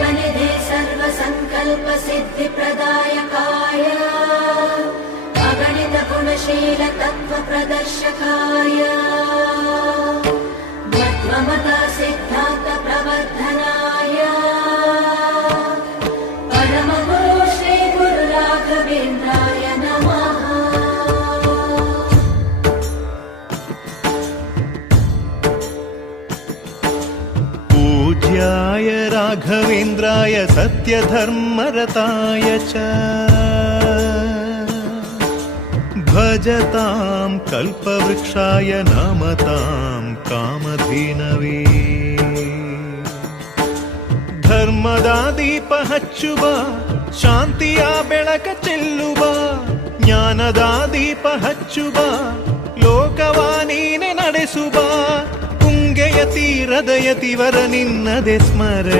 विश्वनिधे सर्वसङ्कल्पसिद्धिप्रदायकाय अगणितगुणशील तत्त्वप्रदर्शकाय मध्वमता सिद्धान्तप्रवर्धनाय परमगुरु श्रीगुरुराघवेन्द्राय नमः। पूज्याय राघवेन्द्राय सत्यधर्मरताय च भजतां कल्पवृक्षाय नमतां कामधेनवे। ಧರ್ಮದ ದೀಪ ಹಚ್ಚುವ ಶಾಂತಿಯ ಬೆಳಕ ಚೆಲ್ಲುವ ಜ್ಞಾನದ ದೀಪ ಹಚ್ಚುವ ಲೋಕವ ನೀನೆ ನಡೆಸುವ ತುಂಗೆಯ ತೀರದ ಯತಿವರ ನಿನ್ನದೆ ಸ್ಮರ